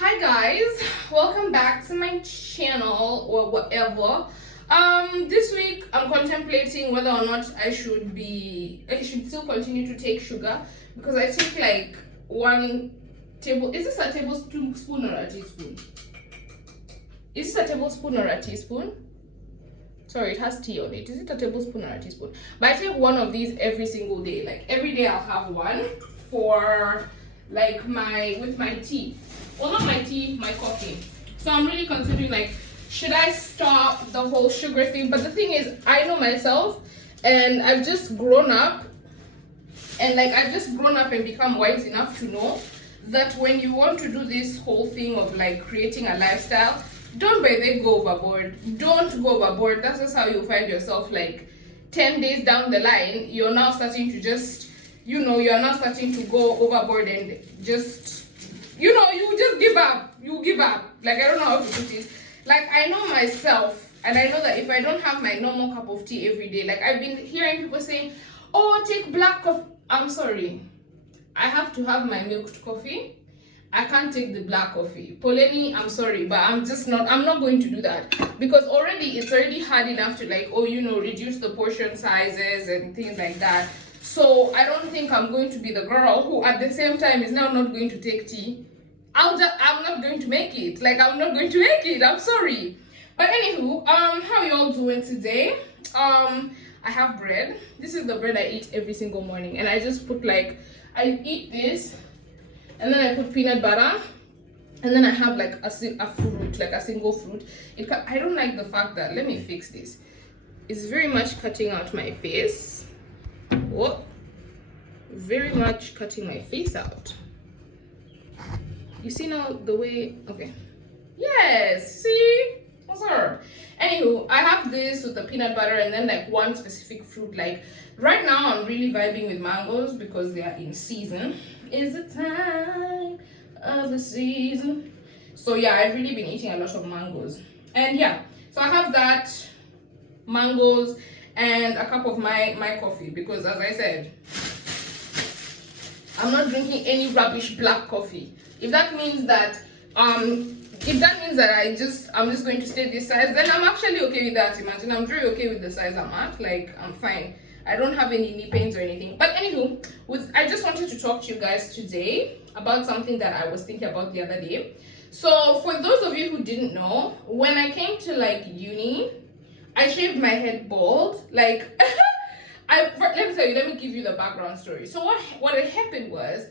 Hi guys, welcome back to my channel or whatever. This week I'm contemplating whether or not I should still continue to take sugar, because I take like is this a tablespoon or a teaspoon? Is this a tablespoon or a teaspoon? Sorry, it has tea on it. Is it a tablespoon or a teaspoon? But I take one of these every single day. Like every day I'll have one for like with my tea. Well, not my tea, my coffee. So I'm really considering, like, should I stop the whole sugar thing? But the thing is, I know myself, and I've just grown up, and become wise enough to know that when you want to do this whole thing of like creating a lifestyle, don't by then go overboard. Don't go overboard. That's just how you find yourself like 10 days down the line, you're now starting to go overboard and just, you just give up. You give up. Like, I don't know how to put it. Like, I know myself, and I know that if I don't have my normal cup of tea every day, like, I've been hearing people saying, oh, take black coffee. I'm sorry. I have to have my milk coffee. I can't take the black coffee. Poleni, I'm sorry, but I'm not going to do that, because it's already hard enough to like, reduce the portion sizes and things like that. So I don't think I'm going to be the girl who at the same time is now not going to take tea. I'm not going to make it. Like, I'm not going to make it. I'm sorry. But anywho, how y'all doing today? I have bread. This is the bread I eat every single morning, and I just put I eat this, and then I put peanut butter, and then I have like a fruit, like a single fruit. I don't like the fact that, let me fix this. It's very much cutting out my face. What? Very much cutting my face out. You see now the way, okay. Yes, see? What's up? Anywho, I have this with the peanut butter and then like one specific fruit. Like right now I'm really vibing with mangoes because they are in season. Is the time of the season. So yeah, I've really been eating a lot of mangoes. And yeah, so I have that, mangoes, and a cup of my coffee, because as I said, I'm not drinking any rubbish black coffee. If that means that I'm just going to stay this size, then I'm actually okay with that. Imagine, I'm very okay with the size I'm at. Like, I'm fine. I don't have any knee pains or anything. But anywho, I just wanted to talk to you guys today about something that I was thinking about the other day. So for those of you who didn't know, when I came to like uni, I shaved my head bald. Like, let me give you the background story. So what had happened was,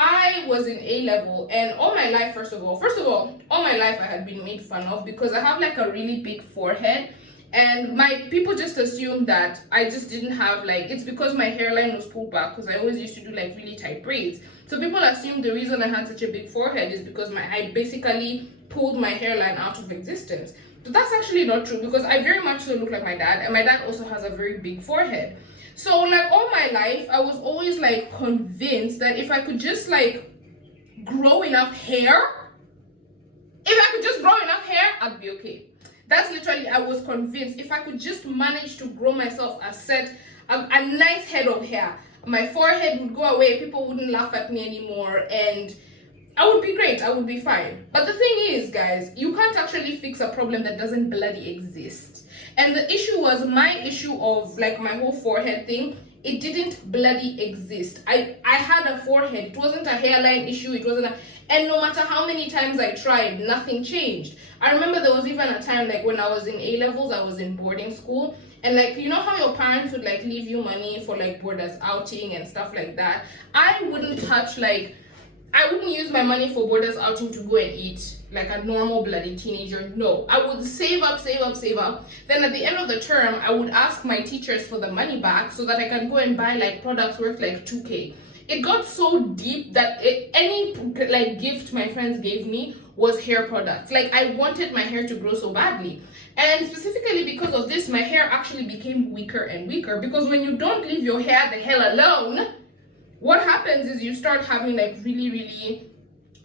I was in A level, and all my life, first of all, all my life I had been made fun of because I have like a really big forehead, and my people just assumed that I just didn't have it's because my hairline was pulled back, because I always used to do like really tight braids. So people assumed the reason I had such a big forehead is because I basically pulled my hairline out of existence. But that's actually not true, because I very much so look like my dad, and my dad also has a very big forehead. So like all my life, I was always like convinced that if I could just like grow enough hair, I'd be okay. That's literally, I was convinced if I could just manage to grow myself a nice head of hair, my forehead would go away, people wouldn't laugh at me anymore, and I would be great, I would be fine. But the thing is, guys, you can't actually fix a problem that doesn't bloody exist. And the issue was, my issue of like my whole forehead thing, it didn't bloody exist. I had a forehead. It wasn't a hairline issue. And no matter how many times I tried, nothing changed. I remember there was even a time like when I was in A levels, I was in boarding school. And like, you know how your parents would like leave you money for like boarders outing and stuff like that? I wouldn't use my money for boarders outing to go and eat like a normal bloody teenager. No, I would save up. Then at the end of the term, I would ask my teachers for the money back so that I can go and buy like products worth like 2K. It got so deep that any like gift my friends gave me was hair products. Like, I wanted my hair to grow so badly. And specifically because of this, my hair actually became weaker and weaker, because when you don't leave your hair the hell alone, what happens is you start having like really, really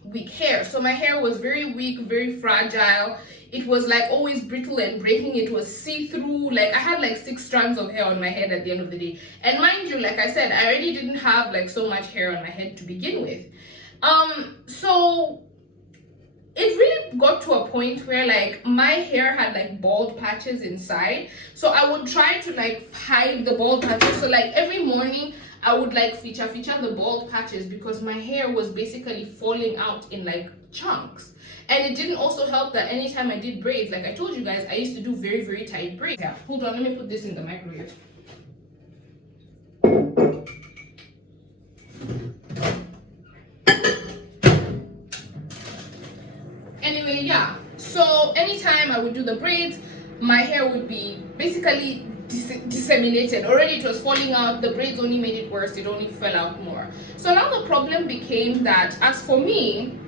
weak hair. So my hair was very weak, very fragile. It was like always brittle and breaking. It was see-through. Like, I had like 6 strands of hair on my head at the end of the day. And mind you, like I said, I already didn't have like so much hair on my head to begin with. So it really got to a point where like my hair had like bald patches inside, so I would try to like hide the bald patches. So like every morning I would like feature the bald patches because my hair was basically falling out in like chunks. And it didn't also help that anytime I did braids, like I told you guys, I used to do very, very tight braids. Yeah, hold on, let me put this in the microwave. Anyway, yeah, so anytime I would do the braids, my hair would be basically disseminated. Already it was falling out, the braids only made it worse, it only fell out more. So now the problem became that, as for me,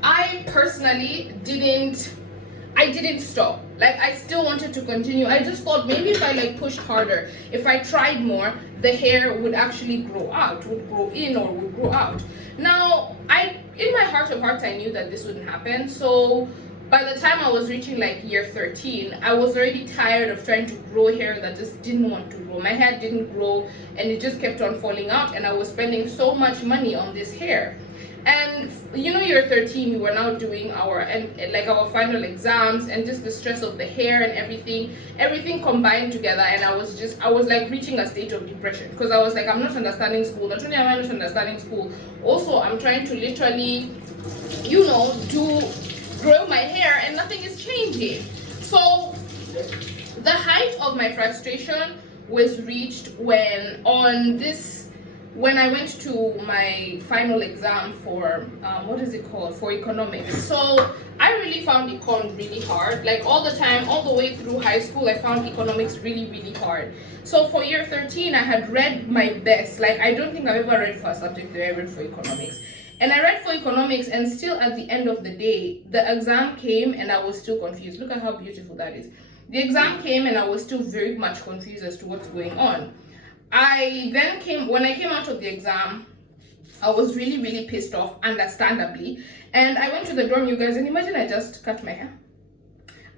I personally didn't stop. Like I still wanted to continue. I just thought maybe if I like pushed harder, if I tried more, the hair would actually grow out, would grow in or would grow out. Now, in my heart of hearts, I knew that this wouldn't happen. So by the time I was reaching like year 13, I was already tired of trying to grow hair that just didn't want to grow. My hair didn't grow and it just kept on falling out, and I was spending so much money on this hair. And you know, year 13, we were now doing our our final exams, and just the stress of the hair and everything combined together, and I was like reaching a state of depression, because I was like, I'm not understanding school. Not only am I not understanding school, also I'm trying to literally, you know, grow my hair and nothing is changing. So the height of my frustration was reached when I went to my final exam for for economics. So I really found econ really hard. Like all the time, all the way through high school, I found economics really, really hard. So for year 13, I had read my best. Like I don't think I've ever read for a subject that I read for economics. And I read for economics, and still at the end of the day, the exam came and I was still confused. Look at how beautiful that is. The exam came and I was still very much confused as to what's going on. When I came out of the exam, I was really, really pissed off, understandably. And I went to the dorm, you guys, and imagine I just cut my hair.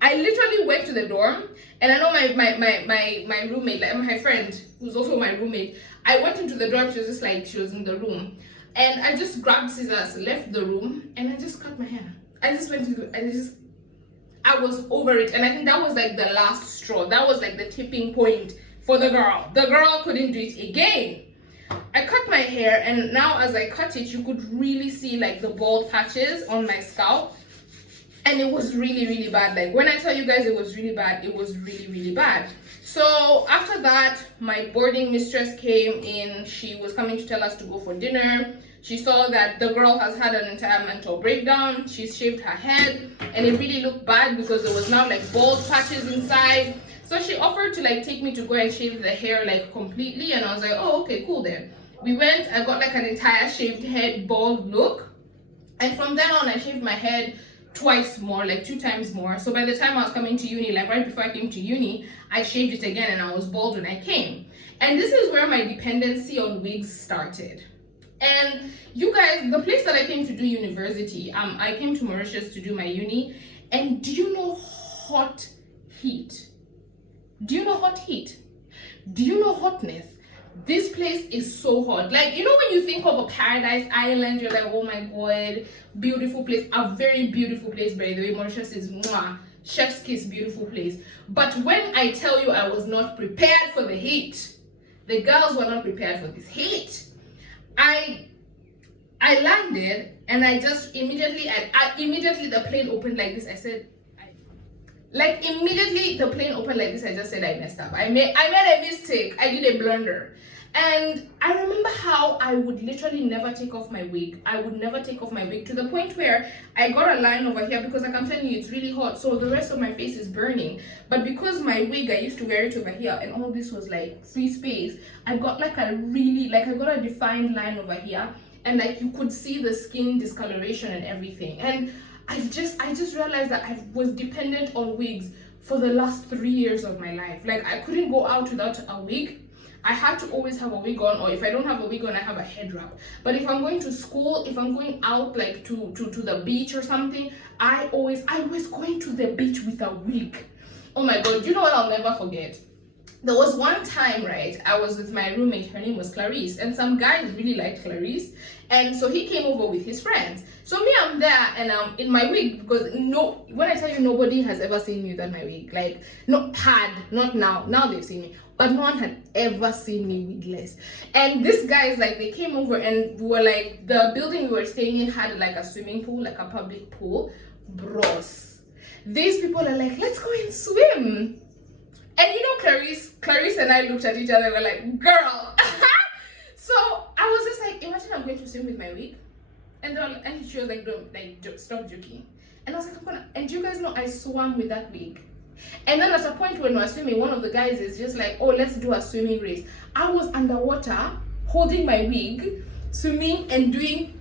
I literally went to the dorm, and I know my roommate, like my friend, who's also my roommate, I went into the dorm, she was in the room. And I just grabbed scissors, left the room, and I just cut my hair. I just went into it, I was over it. And I think that was like the last straw. That was like the tipping point for the girl. The girl couldn't do it again. I cut my hair, and now as I cut it, you could really see like the bald patches on my scalp. And it was really, really bad. Like when I tell you guys it was really bad, it was really, really bad. So after that, my boarding mistress came in. She was coming to tell us to go for dinner. She saw that the girl has had an entire mental breakdown. She shaved her head, and it really looked bad because there was now like bald patches inside. So she offered to like take me to go and shave the hair like completely, and I was like, oh, okay, cool then. We went, I got like an entire shaved head bald look, and from then on I shaved my head twice more, like 2 times more. So by the time I was coming to uni, like right before I came to uni, I shaved it again and I was bald when I came. And this is where my dependency on wigs started. And you guys, the place that I came to do university, I came to Mauritius to do my uni, and do you know hot heat? Do you know hot heat? Do you know hotness? This place is so hot. Like, you know, when you think of a paradise island, you're like, oh my god, beautiful place. A very beautiful place, by the way. Mauritius is mwah, chef's kiss, beautiful place. But when I tell you I was not prepared for the heat, the girls were not prepared for this heat. I landed, and I just immediately the plane opened like this. I said, immediately the plane opened like this, I just said I messed up. I made a mistake. I did a blunder. And I remember how I would literally never take off my wig. I would never take off my wig, to the point where I got a line over here, because like I'm telling you, it's really hot, so the rest of my face is burning. But because my wig, I used to wear it over here, and all this was like free space, I got like I got a defined line over here, and like you could see the skin discoloration and everything. And I just realized that I was dependent on wigs for the last 3 years of my life. Like I couldn't go out without a wig. I had to always have a wig on, or if I don't have a wig on, I have a head wrap. But if I'm going to school, if I'm going out like to the beach or something, I was going to the beach with a wig. Oh my god, you know what I'll never forget? there was one time, right, I was with my roommate, her name was Clarice, and some guys really liked Clarice, and so he came over with his friends. So me, I'm there, and I'm in my wig, because no, when I tell you, nobody has ever seen me without my wig, like, not now they've seen me, but no one had ever seen me wigless. And these guys, like, they came over, and we were like, the building we were staying in had like a swimming pool, like a public pool. Bros, these people are like, let's go and swim. And you know, Clarice and I looked at each other, we're like, girl. So I was just like, imagine I'm going to swim with my wig. And she was like, don't stop joking. And I was like, and do you guys know I swam with that wig? And then at a point when we were swimming, one of the guys is just like, oh, let's do a swimming race. I was underwater holding my wig, swimming and doing,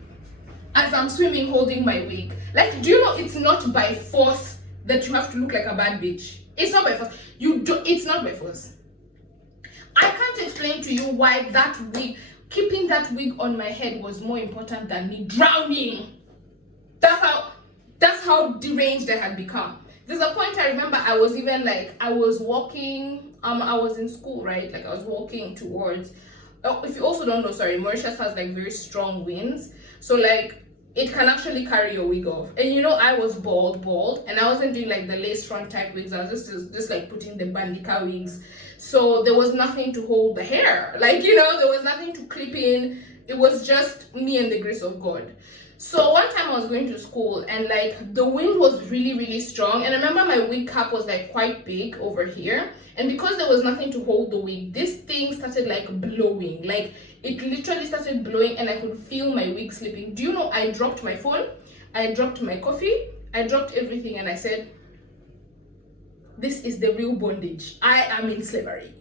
as I'm swimming, holding my wig. Like, do you know it's not by force that you have to look like a bad bitch? It's not by force. It's not by force. I can't explain to you why that wig, keeping that wig on my head was more important than me drowning. That's how deranged I had become. There's a point I remember I was even like, I was walking, I was in school, right? Like I was walking towards, if you also don't know, sorry, Mauritius has like very strong winds. So like, it can actually carry your wig off. And you know, I was bald, and I wasn't doing like the lace front type wigs. I was just like putting the bandika wigs. So there was nothing to hold the hair. Like, you know, there was nothing to clip in. It was just me and the grace of God. So one time I was going to school, and like the wind was really, really strong. And I remember my wig cap was like quite big over here. And because there was nothing to hold the wig, this thing started like blowing. Like it literally started blowing, and I could feel my wig slipping. Do you know, I dropped my phone, I dropped my coffee, I dropped everything, and I said, this is the real bondage. I am in slavery.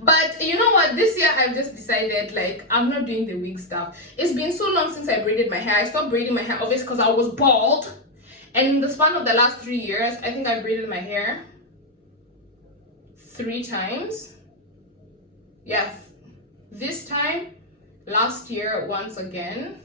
But you know what, this year I've just decided, like, I'm not doing the wig stuff. It's been so long since I braided my hair. I stopped braiding my hair obviously because I was bald, and in the span of the last 3 years, I think I braided my hair 3 times. Yeah, this time, last year once again.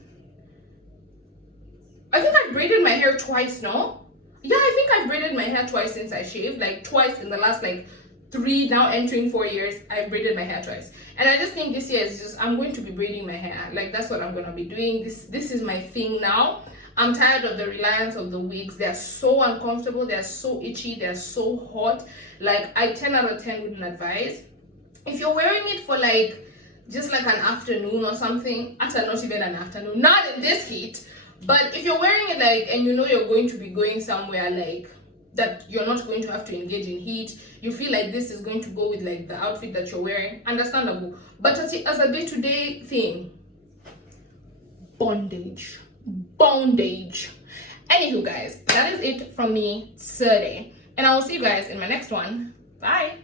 I think I've braided my hair twice, no? Yeah, I think I've braided my hair twice since I shaved, like twice in the last like 3, now entering 4 years. I've braided my hair twice, and I just think this year is just, I'm going to be braiding my hair. Like that's what I'm gonna be doing. This is my thing now. I'm tired of the reliance of the wigs. They're so uncomfortable, they're so itchy, they're so hot. Like I 10 out of 10 wouldn't advise. If you're wearing it for like just like an afternoon or something, actually not even an afternoon, not in this heat, but if you're wearing it like, and you know you're going to be going somewhere like that, you're not going to have to engage in heat, you feel like this is going to go with like the outfit that you're wearing, understandable. But as a day-to-day thing, bondage. Anywho guys, that is it from me today, and I will see you guys in my next one. Bye.